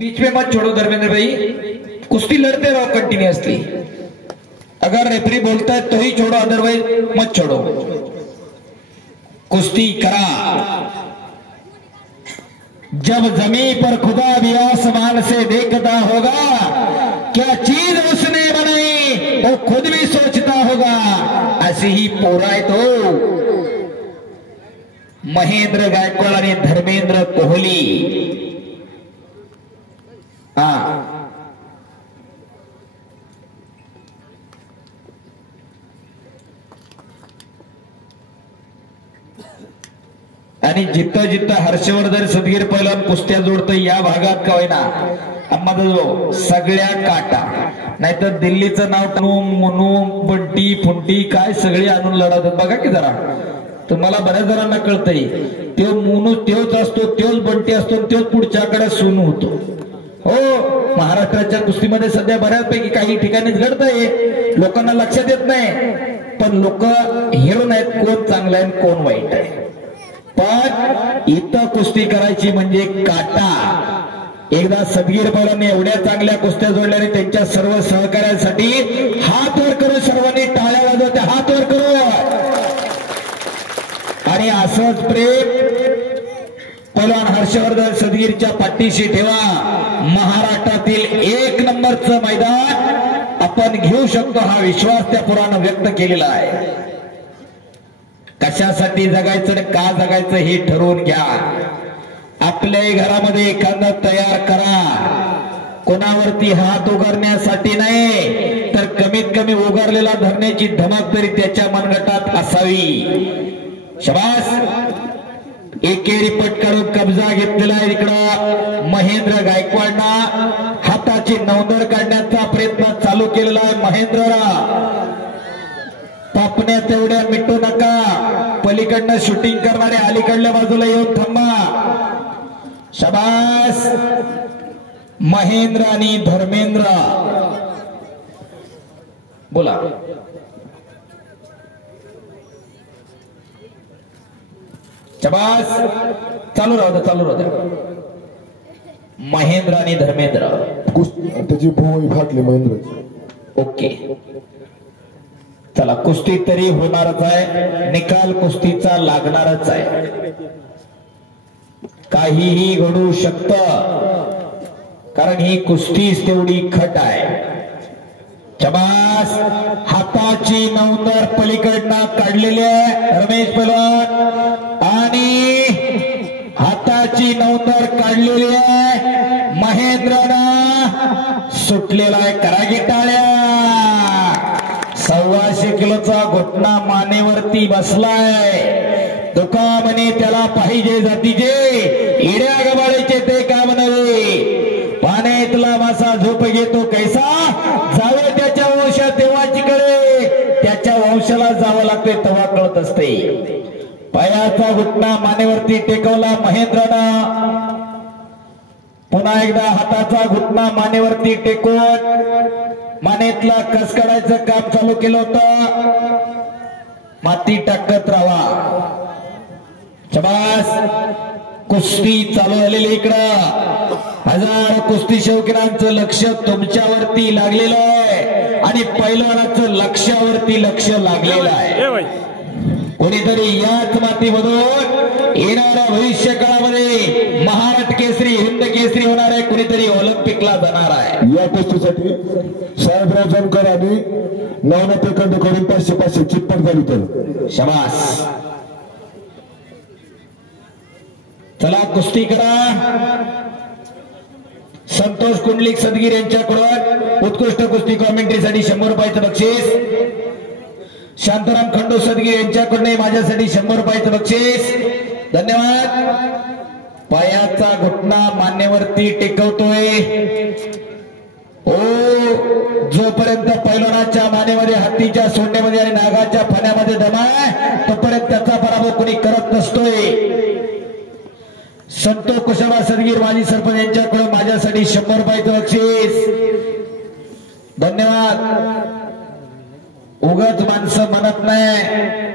Beach में मत छोड़ो धर्मेंद्र भाई, कुश्ती लड़ते रहो कंटिन्यूअसली। अगर रेफरी बोलता है तो ही छोड़ो, अदरवाइज मत छोड़ो। कुश्ती करा। जब जमीन पर खुदा भी आसमान से देखता होगा, क्या चीज उसने बनाई वो खुद भी सोचता होगा। ऐसी ही पोराय तो महेंद्र गायकवाड आणि धर्मेंद्र कोहली। आणि जिथं जिथं हर्षवर्धन सदगीर पहिलवान कुस्त्या जोडतं या भागात का होईना अहमद सगळ्या काटा, नाहीतर दिल्लीचं नाव टाकून मुनू बंटी फुंटी काय सगळे आणून लढवतात बघा की जरा। तुम्हाला बऱ्याच जणांना कळतंय तो मुनू तोच असतो, तोच बंटी असतो, तोच पुढच्याकडे सुनू होतो। हो, महाराष्ट्राच्या कुस्तीमध्ये सध्या बऱ्याचपैकी काही ठिकाणीच घडतंय, लोकांना लक्षात येत नाही। पण लोक हिरो नाहीत कोण चांगला आहे कोण वाईट आहे। पण इथं कुस्ती करायची म्हणजे काटा। एकदा सदगीर पैलवान एवढ्या चांगल्या कुस्त्या जोडल्याने त्यांच्या सर्व सहकार्यांसाठी हात वर करू, सर्वांनी टाळ्या वाजवत्या, हात वर करू। आणि असंच प्रेम पैलवान हर्षवर्धन सदगीरच्या पाठीशी ठेवा। महाराष्ट्रातील एक नंबरचं मैदान आपण घेऊ शकतो हा विश्वास त्या पुराण व्यक्त केलेला आहे। कशासाठी जगायचं आणि का जगायचं हे ठरवून घ्या। आपल्या घरामध्ये एखादा तयार करा, कोणावरती हात उगारण्यासाठी नाही तर कमीत कमी उगारलेला धरण्याची धमक तरी त्याच्या मनगटात असावी। शाबास। एकेरी पट काढून कब्जा घेतलेला आहे इकडं महेंद्र गायकवाडना हाताची नौंदर काढण्याचा प्रयत्न चालू केलेला आहे। महेंद्रला पापण्या तेवढ्या मिटू नका, पलीकडनं शूटिंग करणारे अलीकडल्या बाजूला येऊन थांबा। शाबास। महेंद्र आणि धर्मेंद्र बोला। शाबास। चालू राहू द्या, चालू राहू द्या। महेंद्र आणि धर्मेंद्र त्याची भूमी फाटली महेंद्र। ओके चला, कुस्ती तरी होणारच आहे, निकाल कुस्तीचा लागणारच आहे। काहीही घडू शकत, कारण ही कुस्तीच तेवढी खट आहे। शाबास। हाताची नौंदर पलीकडनं काढलेली आहे रमेश पैलवान आणि हाताची नौंदर काढलेली आहे महेंद्रनं, सुटलेला आहे। करा की टाळ्या। 125 किलोचा घोटणा मानेवरती बसलाय। दुकामने त्याला पाहिजे जातीचे इड्या गबाळीचे ते काम नव्हे। पाण्यातला मासा झोप घेतो कैसा, जावं त्याच्या वंशात तेव्हाची कळे, त्याच्या वंशाला जावं लागते तेव्हा कळत असते। पायाचा घुटणा मानेवरती टेकवला महेंद्रनं, पुन्हा एकदा हाताचा घुटणा मानेवरती टेकवून मानेतला कस काढायचं काम चालू केलं होतं। माती टाकत राहा। शाबास। कुस्ती चालू झालेली इकडं हजारो कुस्ती शौकीनांचं लक्ष तुमच्यावरती लागलेलं आहे आणि पैलवानाचं लक्षावरती लक्ष लागलेलं आहे। कोणीतरी याच मातीमधून येणाऱ्या भविष्य काळामध्ये महाराष्ट्र केसरी हिंद केसरी होणार आहे, कोणीतरी ऑलिम्पिकला जाणार आहे। या कुस्तीसाठी साहेबराव जानकर आणि नवनाथ एकंद करून 500 चिप्पट झाली तर। शाबास। चला कुस्ती करा। संतोष कुंडलिक सदगीर यांच्याकडून उत्कृष्ट कुस्ती कॉमेंट्रीसाठी 100 रुपयाचं बक्षीस। शांताराम खंडू सदगीर यांच्याकडून माझ्यासाठी 100 रुपयाचं बक्षीस। धन्यवाद। पायाचा घुटणा मानेवरती टेकवतोय। ओ, जोपर्यंत पैलवानाच्या मानेमध्ये हत्तीच्या सोंडेमध्ये आणि नागाच्या फण्यामध्ये दम आहे तोपर्यंत त्याचा पराभव कोणी करत नसतोय। संतोष कुशवा सदगीर माजी सरपंच यांच्याकडून माझ्यासाठी 100 रुपयाचं बक्षीस। धन्यवाद। उगाच माणसं म्हणत नाही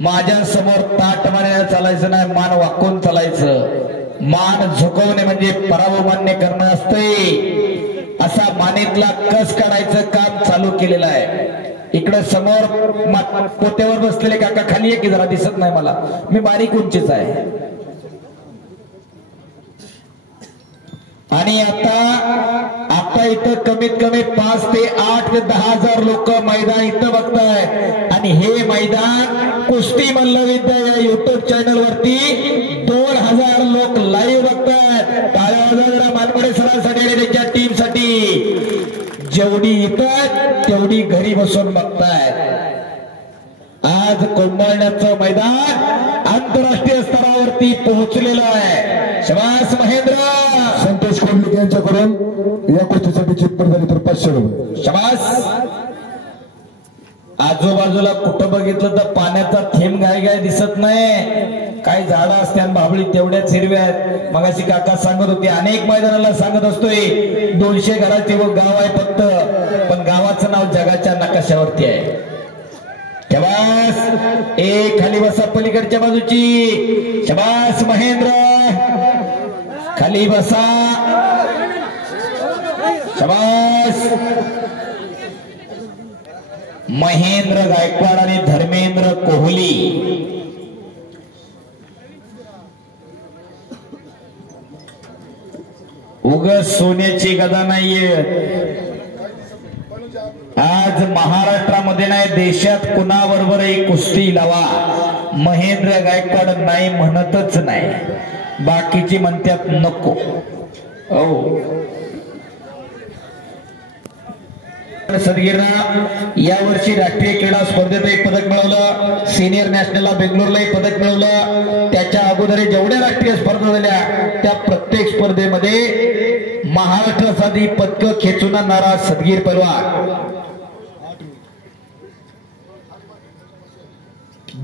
माझ्या समोर ताट मानेला चालायचं नाही, मान वाकून चालायचं। मान झुकवणे म्हणजे पराभव मान्य करणं असते, असा मानेतला कस काढायचं काम चालू केलेलं आहे. इकडे समोर पोत्यावर बसलेले काका खाली आहे की जरा दिसत नाही मला, मी बारीक उंचीच आहे. आणि आता इथं कमीत कमी 5 ते 8 ते 10,000 लोक मैदान इथं बघताय. आणि हे मैदान कुस्ती मल्लविद्या या युट्यूब चॅनल वरती 2,000 लोक लाईव्ह बघतायत. टाळ्या वाजवा मानकडे सरांसाठी आणि त्यांच्या टीम साठी. जेवढी इथं तेवढी घरी बसून बघतायत. आज कोंबळण्याचं मैदान आंतरराष्ट्रीय स्तरावरती पोहोचलेलं आहे. शाबास महेंद्र. संतोष कोंडलिक यांच्याकडून या कुस्तीसाठी चितपट झाली तर 500 रुपये. शाबास. आजूबाजूला कुठं बघितलं तर पाण्याचा थेंब गाय दिसत नाही. काही झाडं असते आणि बाबळी तेवढ्याच हिरव्या आहेत. मगाशी काका सांगत होते, अनेक मैदानाला सांगत असतोय 200 घराचे गाव आहे फक्त, पण गावाचं नाव जगाच्या नकाशावरती आहे. शाबास. एक खाली बसा पलीकडच्या बाजूची. शाबास महेंद्र. खाली बसा. शाबास. महेंद्र गायकवाड आणि धर्मेंद्र कोहली. उगाच सोन्याची गदा नाहीये. आज महाराष्ट्रामध्ये नाही देशात कुणाबरोबरही कुस्ती लावा, महेंद्र गायकवाड नाही म्हणतच नाही. बाकीची म्हणतात नको. सदगीरनं यावर्षी राष्ट्रीय क्रीडा स्पर्धेत एक पदक मिळवलं, सिनियर नॅशनलला बेंगलोरला एक पदक मिळवलं. त्याच्या अगोदर जेवढ्या राष्ट्रीय स्पर्धा झाल्या त्या प्रत्येक स्पर्धेमध्ये महाराष्ट्रासाठी पदकं खेचून आणणारा सदगीर पैलवान.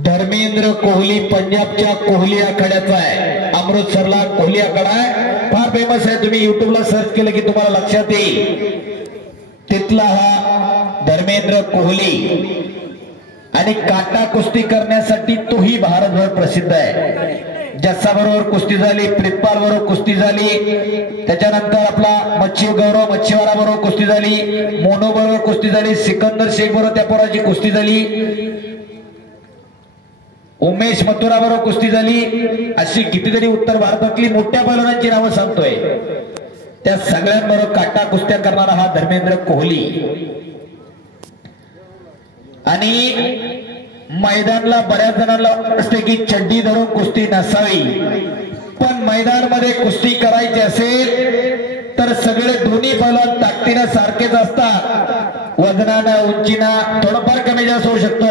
धर्मेंद्र कोहली पंजाबच्या कोहली आखाड्याचा आहे. अमृतसरला कोहली आखाडा आहे, फार फेमस आहे. तुम्ही युट्यूबला सर्च केलं की तुम्हाला लक्षात येईल. तिथला हा धर्मेंद्र कोहली. आणि काटा कुस्ती करण्यासाठी तोही भारतभर प्रसिद्ध आहे. जस्सा बरोबर कुस्ती झाली, प्रितपाल बरोबर कुस्ती झाली, त्याच्यानंतर आपला मच्छी गौरव मच्छीवारा बरोबर कुस्ती झाली, मोनो बरोबर कुस्ती झाली, सिकंदर शेख बरोबर त्या पोराची कुस्ती झाली, उमेश मथुरा बरोबर कुस्ती झाली. अशी कितीतरी उत्तर भारतातली मोठ्या पैलवानांची नावं सांगतोय. त्या सगळ्यांबरोबर काटा कुस्त्या करणारा हा धर्मेंद्र कोहली. आणि मैदानला बऱ्याच जणांना असते की चड्डी धरून कुस्ती नसावी, पण मैदानामध्ये कुस्ती करायची असेल तर सगळे दोन्ही पैलवान ताकदीनं सारखेच असतात. वजनानं उंचीनं थोडंफार कमी जास्त होऊ शकतो.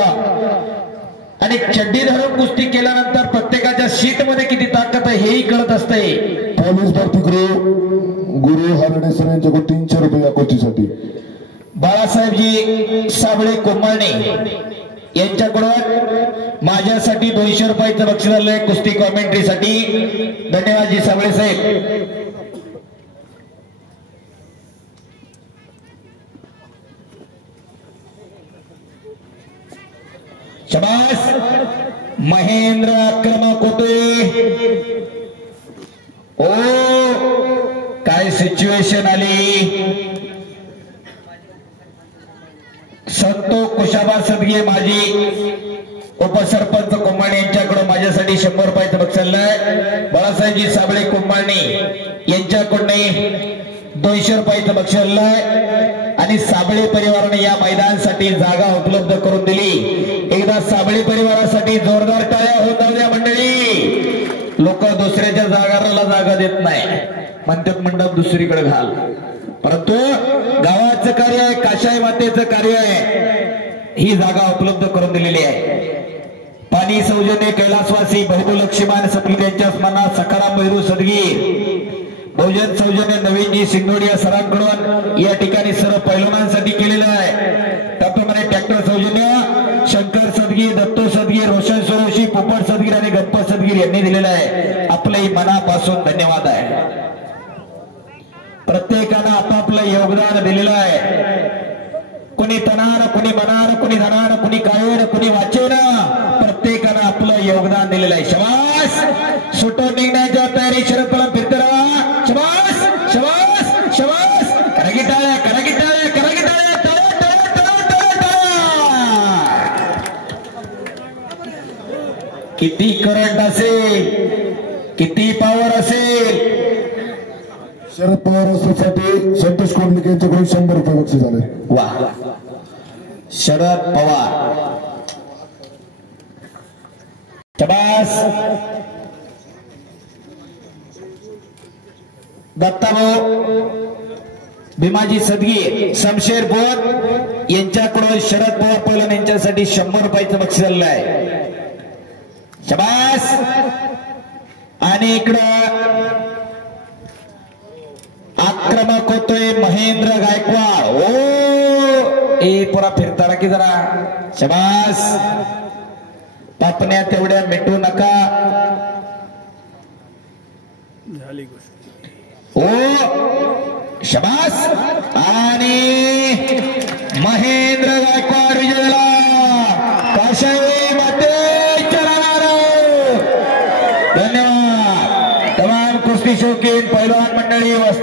आणि चड्डी धरून कुस्ती केल्यानंतर प्रत्येकाच्या सीट मध्ये किती ताकद आहे हेही कळत असते. पोलीस भरती गुरु हरणे सर यांच्याकडून 300 रुपये या कुस्तीसाठी. बाळासाहेबजी साबळे कोंबळणे यांच्याकडून माझ्यासाठी 200 रुपयाचं बक्षीस आलंय कुस्ती कॉमेंट्रीसाठी. धन्यवाद जी साबळे साहेब. शाबास. महेंद्र आक्रमक होते. ओ काय सिच्युएशन आली. संतो कुशाबा सदगे माजी उपसरपंच कोंबाणे यांच्याकडून माझ्यासाठी 100 रुपयाचं बक्षीस आहे. बाळासाहेबजी साबळे कोंबाणे यांच्याकडून 200 रुपयाचं बक्षीस आहे. आणि साबळे परिवाराने या मैदानासाठी जागा उपलब्ध करून दिली. एकदा साबळे परिवारासाठी जोरदार टाळ्या होत द्या मंडळी. लोक दुसऱ्याच्या जागाला जागा देत नाही, म्हणतात मंडप दुसरीकडे घाल. परंतु गावाचं कार्य आहे, काशाई मातेचं कार्य आहे, ही जागा उपलब्ध करून दिलेली आहे. पाणी सौजन्य कैलासवासी बहुलक्ष्मान सदगीर यांच्या स्मरणात सखाराम भैरू सदगीर, बहुजन सौजन्य नवीनजी सिंगोडी या सरांकडून या ठिकाणी सर्व पैलवानांसाठी केलेलं आहे. त्याप्रमाणे ट्रॅक्टर सौजन्य शंकर सदगीर, दत्तो सदगीर, रोशन सुरोशी, पोपट सदगीर आणि गणपत सदगीर यांनी दिलेलं आहे. आपलंही मनापासून धन्यवाद आहे. प्रत्येकानं आपापलं योगदान दिलेलं आहे. कुणी तनान, कुणी मनान, कुणी धनान, कुणी कायेन, कुणी वाचेन, प्रत्येकानं आपलं योगदान दिलेलं आहे. शाबास. सुटून निघण्याच्या तयारी शरद किती करंट असेल, किती पॉवर असेल. शरद पवार असण्यासाठी संतोष कोंडलिक यांच्याकडून 100 रुपये बक्षीस झाले. वा, शरद पवार. शाबास. दत्ताभाऊ भीमाजी सदगीर शमशेर बोध यांच्याकडून शरद पवार पहिलवान यांच्यासाठी 100 रुपयाचं बक्षीस झालेलं आहे. शाबास. आणि इकडं आक्रमक होतोय महेंद्र गायकवाड. ओ ए पुरा फिरताना की जरा. शाबास. पापण्या तेवढ्या मिटू नका. ओ शाबास. आणि महेंद्र गायकवाड विजय झाला. काशाई मातेच्या नावानं धन्यवाद. तमाम कुस्ती शौकीन पैलवान मंडळी.